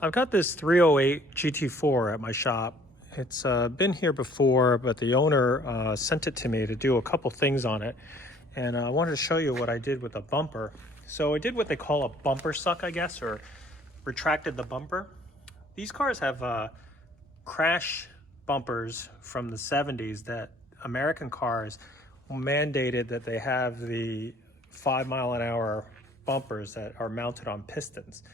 I've got this 308 GT4 at my shop. It's been here before, but the owner sent it to me to do a couple things on it. And I wanted to show you what I did with the bumper. So I did what they call a bumper suck, I guess, or retracted the bumper. These cars have crash bumpers from the 70s that American cars mandated that they have the 5-mile-an-hour bumpers that are mounted on pistons.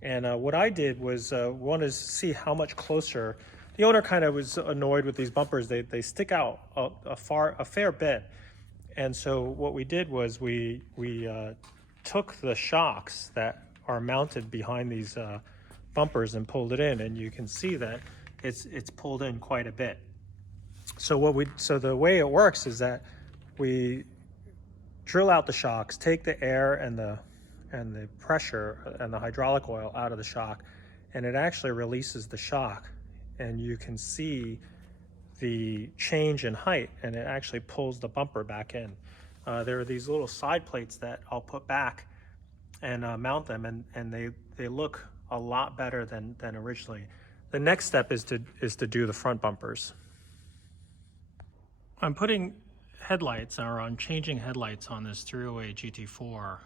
And what I did was wanted to see how much closer. The owner kind of was annoyed with these bumpers. They stick out a fair bit. And so what we did was we took the shocks that are mounted behind these bumpers and pulled it in, and you can see that it's pulled in quite a bit. So the way it works is that we drill out the shocks, take the air and the pressure and the hydraulic oil out of the shock, and it actually releases the shock, and you can see the change in height, and it actually pulls the bumper back in. There are these little side plates that I'll put back and mount them, and they look a lot better than originally. The next step is to do the front bumpers. I'm putting headlights, or I'm changing headlights on this 308 GT4.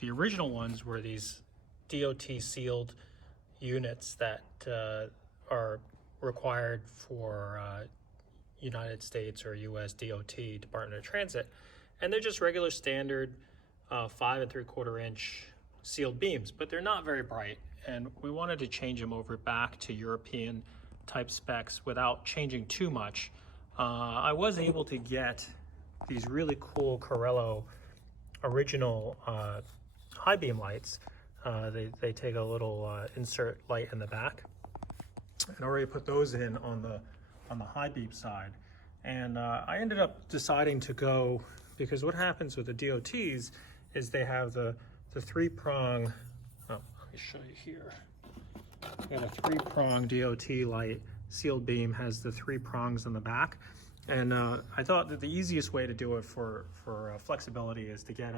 The original ones were these DOT sealed units that are required for United States or US DOT, Department of Transit, and they're just regular standard 5 3/4 inch sealed beams, but they're not very bright, and we wanted to change them over back to European type specs without changing too much. I was able to get these really cool Corello original high beam lights. They take a little insert light in the back, and already put those in on the high beam side. And I ended up deciding to go, because what happens with the DOTs is they have the three-prong, let me show you here. We got a three-prong DOT light. Sealed beam has the 3 prongs on the back. And I thought that the easiest way to do it for flexibility is to get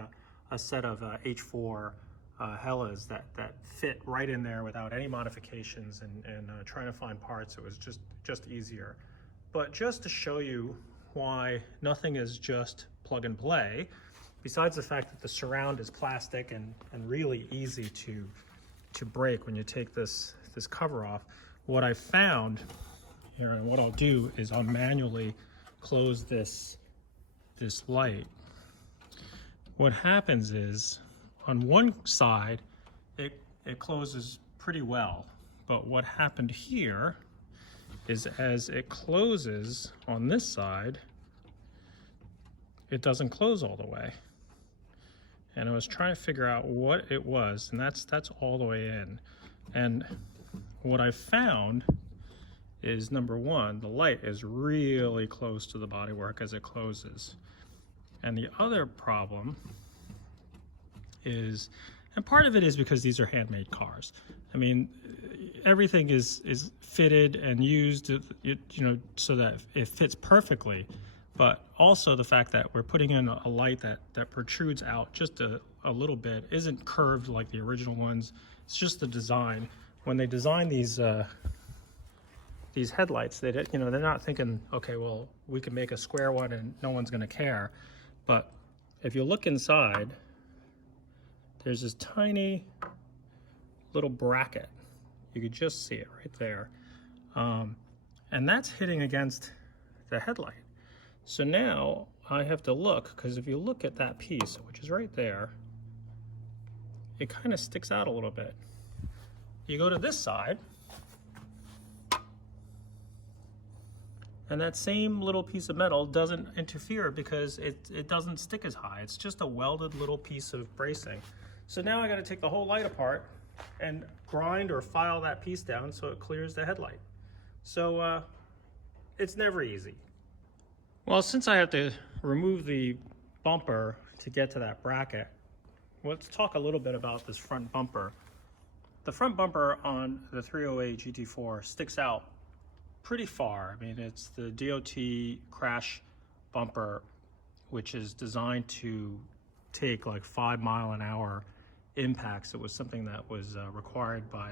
a set of H4 Hellas that fit right in there without any modifications, and trying to find parts, it was just easier. But just to show you why nothing is just plug and play, besides the fact that the surround is plastic and really easy to break when you take this cover off, what I found here, and what I'll do is I'll manually close this light. What happens is on one side it closes pretty well, but what happened here is as it closes on this side, it doesn't close all the way. And I was trying to figure out what it was, and that's all the way in. And what I found is, number one, the light is really close to the bodywork as it closes. And the other problem is, and part of it is because these are handmade cars. I mean, everything is fitted and used, so that it fits perfectly. But also the fact that we're putting in a light that protrudes out just a little bit, isn't curved like the original ones. It's just the design. When they design these headlights, they're not thinking, okay, well, we can make a square one and no one's gonna care. But if you look inside, there's this tiny little bracket. You could just see it right there. And that's hitting against the headlight. So now I have to look, because if you look at that piece, which is right there, it kind of sticks out a little bit. You go to this side, and that same little piece of metal doesn't interfere because it doesn't stick as high. It's just a welded little piece of bracing. So now I got to take the whole light apart and grind or file that piece down so it clears the headlight. So it's never easy. Well, since I have to remove the bumper to get to that bracket, let's talk a little bit about this front bumper. The front bumper on the 308 GT4 sticks out pretty far. I mean, it's the DOT crash bumper, which is designed to take like 5-mile-an-hour impacts. It was something that was required by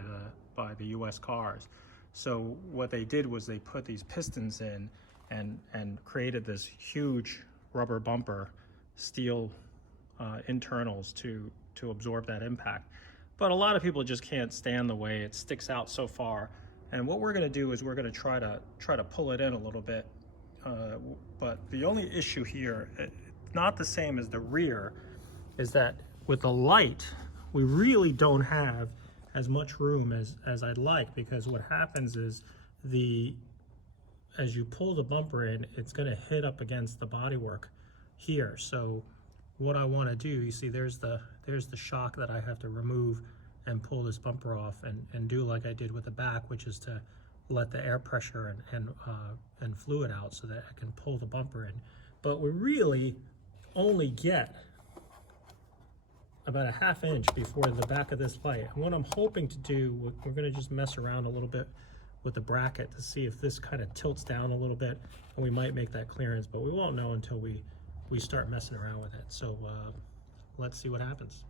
by the US cars. So what they did was they put these pistons in and created this huge rubber bumper, steel internals to absorb that impact. But a lot of people just can't stand the way it sticks out so far. And what we're going to do is we're going to try to pull it in a little bit. But the only issue here, not the same as the rear, is that with the light, we really don't have as much room as I'd like, because what happens is as you pull the bumper in, it's going to hit up against the bodywork here. So what I want to do, you see there's the shock that I have to remove and pull this bumper off and do like I did with the back, which is to let the air pressure and fluid out so that I can pull the bumper in. But we really only get about a ½ inch before the back of this light. And what I'm hoping to do, we're going to just mess around a little bit with the bracket to see if this kind of tilts down a little bit, and we might make that clearance, but we won't know until we start messing around with it. So let's see what happens.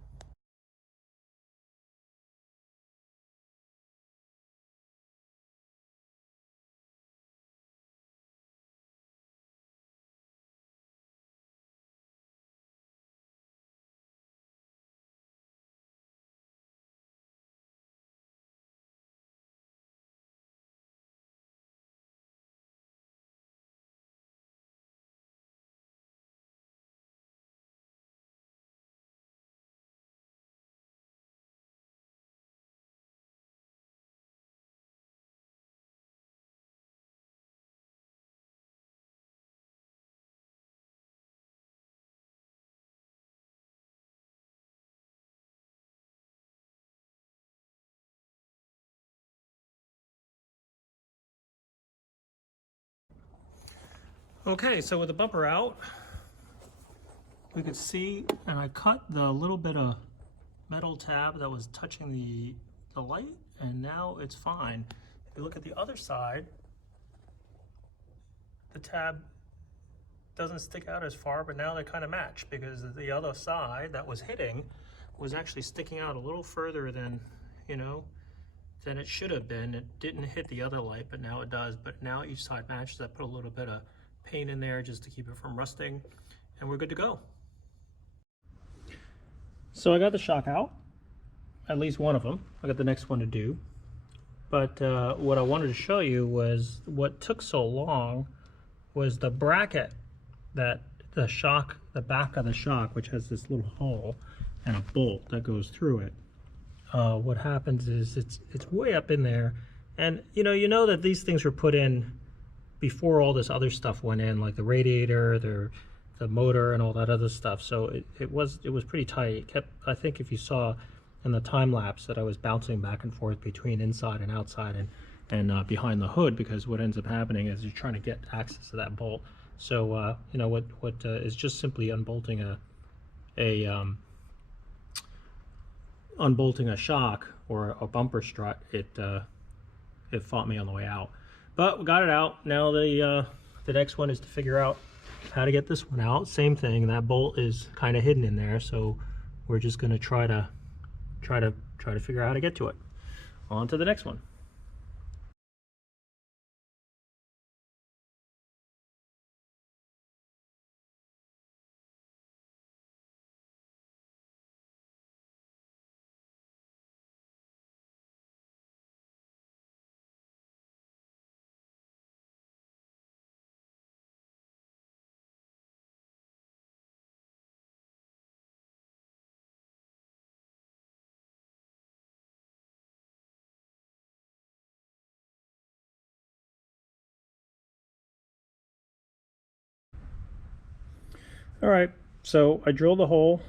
Okay, so with the bumper out, we could see, and I cut the little bit of metal tab that was touching the light, and now it's fine. If you look at the other side, the tab doesn't stick out as far, but now they kind of match, because the other side that was hitting was actually sticking out a little further than it should have been. It didn't hit the other light, but now it does. But now each side matches. I put a little bit of paint in there just to keep it from rusting, and we're good to go. So I got the shock out, at least one of them. I got the next one to do. But what I wanted to show you was what took so long was the bracket that the back of the shock, which has this little hole and a bolt that goes through it. What happens is it's way up in there, and you know that these things were put in before all this other stuff went in, like the radiator, the motor, and all that other stuff. So it was pretty tight. It kept, I think if you saw in the time lapse, that I was bouncing back and forth between inside and outside and behind the hood, because what ends up happening is you're trying to get access to that bolt. So what is just simply unbolting unbolting a shock or a bumper strut, it fought me on the way out. But we got it out. Now the next one is to figure out how to get this one out. Same thing, that bolt is kind of hidden in there, so we're just going to try to figure out how to get to it. On to the next one. All right, so I drilled the hole,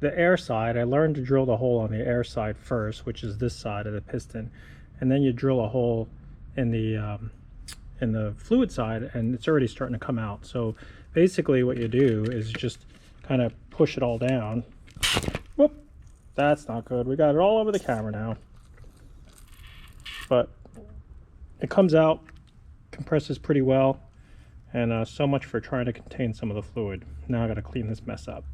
the air side. I learned to drill the hole on the air side first, which is this side of the piston, and then you drill a hole in the fluid side, and it's already starting to come out. So basically what you do is just kind of push it all down. Whoop, that's not good. We got it all over the camera now. But it comes out, compresses pretty well. And so much for trying to contain some of the fluid. Now I got to clean this mess up.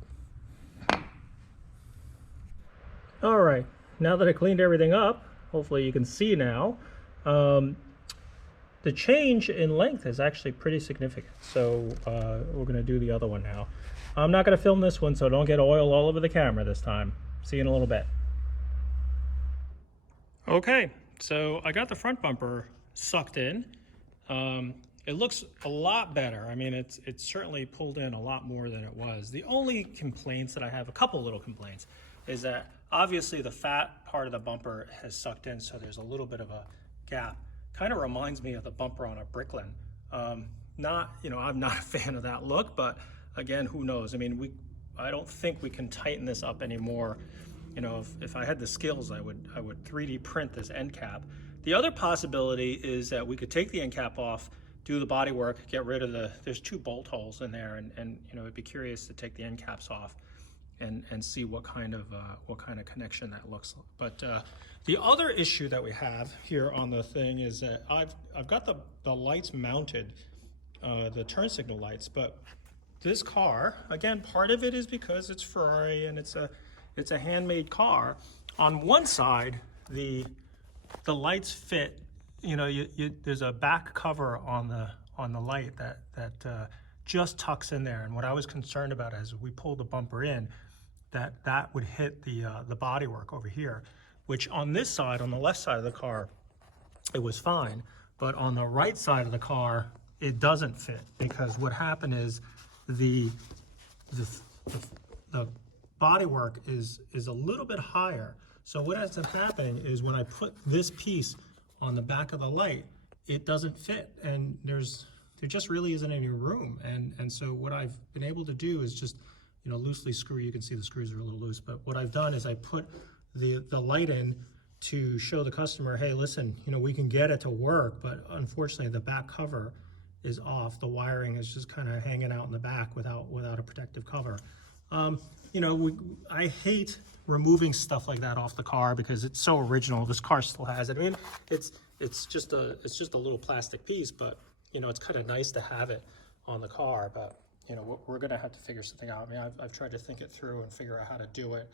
All right, now that I cleaned everything up, hopefully you can see now, the change in length is actually pretty significant. So we're going to do the other one now. I'm not going to film this one, so don't get oil all over the camera this time. See you in a little bit. Okay, so I got the front bumper sucked in. It looks a lot better. I mean, it's certainly pulled in a lot more than it was. The only complaints that I have, a couple little complaints, is that obviously the fat part of the bumper has sucked in, so there's a little bit of a gap. Kind of reminds me of the bumper on a Bricklin. I'm not a fan of that look, but again, who knows? I mean, I don't think we can tighten this up anymore. You know, if I had the skills, I would 3D print this end cap. The other possibility is that we could take the end cap off, do the body work, get rid of there's 2 bolt holes in there, and you know, I'd be curious to take the end caps off and see what kind of connection that looks like. But the other issue that we have here on the thing is that I've got the lights mounted, the turn signal lights, but this car, again, part of it is because it's Ferrari and it's a handmade car. On one side, the lights fit. You know, there's a back cover on the light that just tucks in there. And what I was concerned about as we pulled the bumper in, that would hit the bodywork over here, which on this side, on the left side of the car, it was fine. But on the right side of the car, it doesn't fit, because what happened is the bodywork is a little bit higher. So what ends up happening is when I put this piece on the back of the light, it doesn't fit, and there just really isn't any room. And so what I've been able to do is just, you know, loosely screw. You can see the screws are a little loose, but what I've done is I put the light in to show the customer, hey, listen, you know, we can get it to work, but unfortunately the back cover is off. The wiring is just kind of hanging out in the back without a protective cover. You know, I hate removing stuff like that off the car because it's so original. This car still has it. I mean, it's just a little plastic piece, but you know, it's kind of nice to have it on the car. But you know, we're gonna have to figure something out. I mean, I've tried to think it through and figure out how to do it.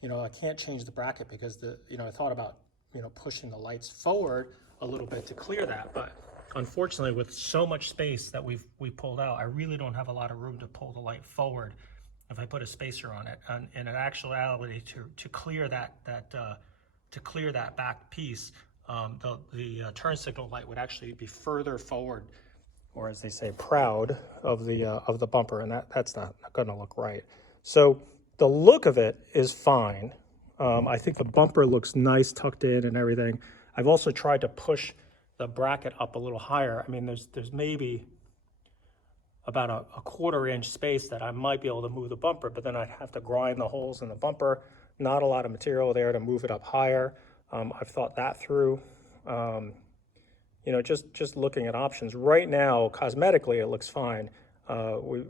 You know, I can't change the bracket because I thought about, you know, pushing the lights forward a little bit to clear that, but unfortunately, with so much space that we pulled out, I really don't have a lot of room to pull the light forward if I put a spacer on it. And in actuality, to clear that back piece, the turn signal light would actually be further forward, or as they say, proud of the bumper, and that's not going to look right. So the look of it is fine. I think the bumper looks nice, tucked in and everything. I've also tried to push the bracket up a little higher. I mean, there's maybe about a 1/4 inch space that I might be able to move the bumper, but then I'd have to grind the holes in the bumper. Not a lot of material there to move it up higher. I've thought that through. You know, just looking at options. Right now, cosmetically, it looks fine. We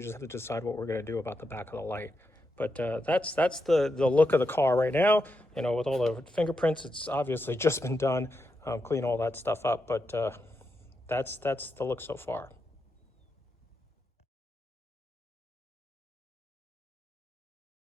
just have to decide what we're going to do about the back of the light. But that's the look of the car right now. You know, with all the fingerprints, it's obviously just been done. Clean all that stuff up, but that's the look so far.